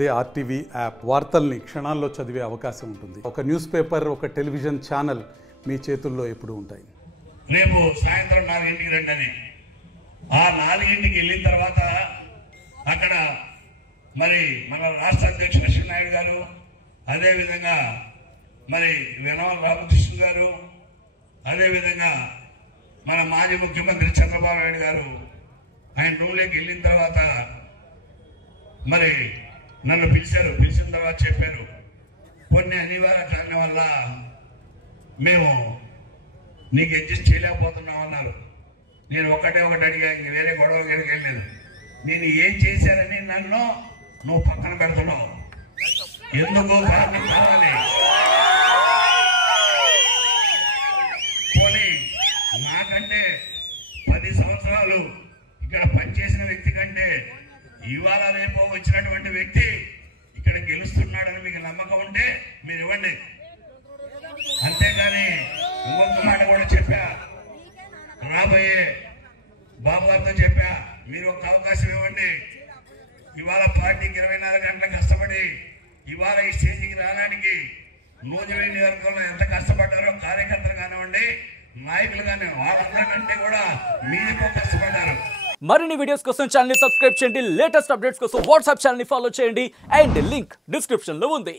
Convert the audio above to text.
అదే RTV app వార్తల్ని క్షణాల్లో చదివే అవకాశం ఉంటుంది. ఒక న్యూస్ పేపర్, ఒక టెలివిజన్ ఛానల్ మీ చేతుల్లో ఎప్పుడూ ఉంటాయి. రేపు సాయంత్రం 4ంటికి రండి అని. ఆ 4ంటికి వెళ్ళిన తర్వాత అక్కడ మరి మన రాష్ట్ర అధ్యక్షుడు లక్ష్మీనాయుడు గారు, అదేవిధంగా మరి వెనమల రామకృష్ణ గారు, అదేవిధంగా మన మాజీ ముఖ్యమంత్రి చంద్రబాబు నాయుడు గారు ఆయన రూమ్లోకి వెళ్ళిన తర్వాత మరి నన్ను పిలిచారు. పిలిచిన తర్వాత చెప్పారు, కొన్ని అనివార్య కారణం వల్ల మేము నీకు అడ్జస్ట్ చేయలేకపోతున్నాం అన్నారు. నేను ఒకటి అడిగా, ఇంక వేరే గొడవ వెళ్ళలేదు. నేను ఏం చేశానని నన్ను నువ్వు పక్కన పెడుతున్నావు, ఎందుకు కారణం కావాలి. పోనీ నాకంటే 10 సంవత్సరాలు ఇక్కడ పనిచేసిన వ్యక్తి కంటే ఇవాళ రేపు వచ్చినటువంటి వ్యక్తి ఇక్కడ గెలుస్తున్నాడని మీకు నమ్మకం ఉంటే మీరు ఇవ్వండి. అంతేగాని ఇంకొక మాట కూడా చెప్పా, రాబోయే బాబు గారితో చెప్పా, మీరు ఒక అవకాశం ఇవ్వండి. ఇవాళ పార్టీకి 24 గంటలు కష్టపడి ఇవాళ ఈ స్టేజ్కి రావడానికి నూజివీడు నియోజకవర్గంలో ఎంత కష్టపడ్డారో కార్యకర్తలు కానివ్వండి, నాయకులు కానీ వాళ్ళందరికంటే కూడా మీరు కష్టపడ్డారు. మరిన్ని వీడియోస్ కోసం ఛానల్ ని సబ్స్క్రైబ్ చేయండి. లేటెస్ట్ అప్డేట్స్ కోసం వాట్సాప్ ఛానల్ ని ఫాలో చేయండి. అండ్ లింక్ డిస్క్రిప్షన్ లో ఉంది.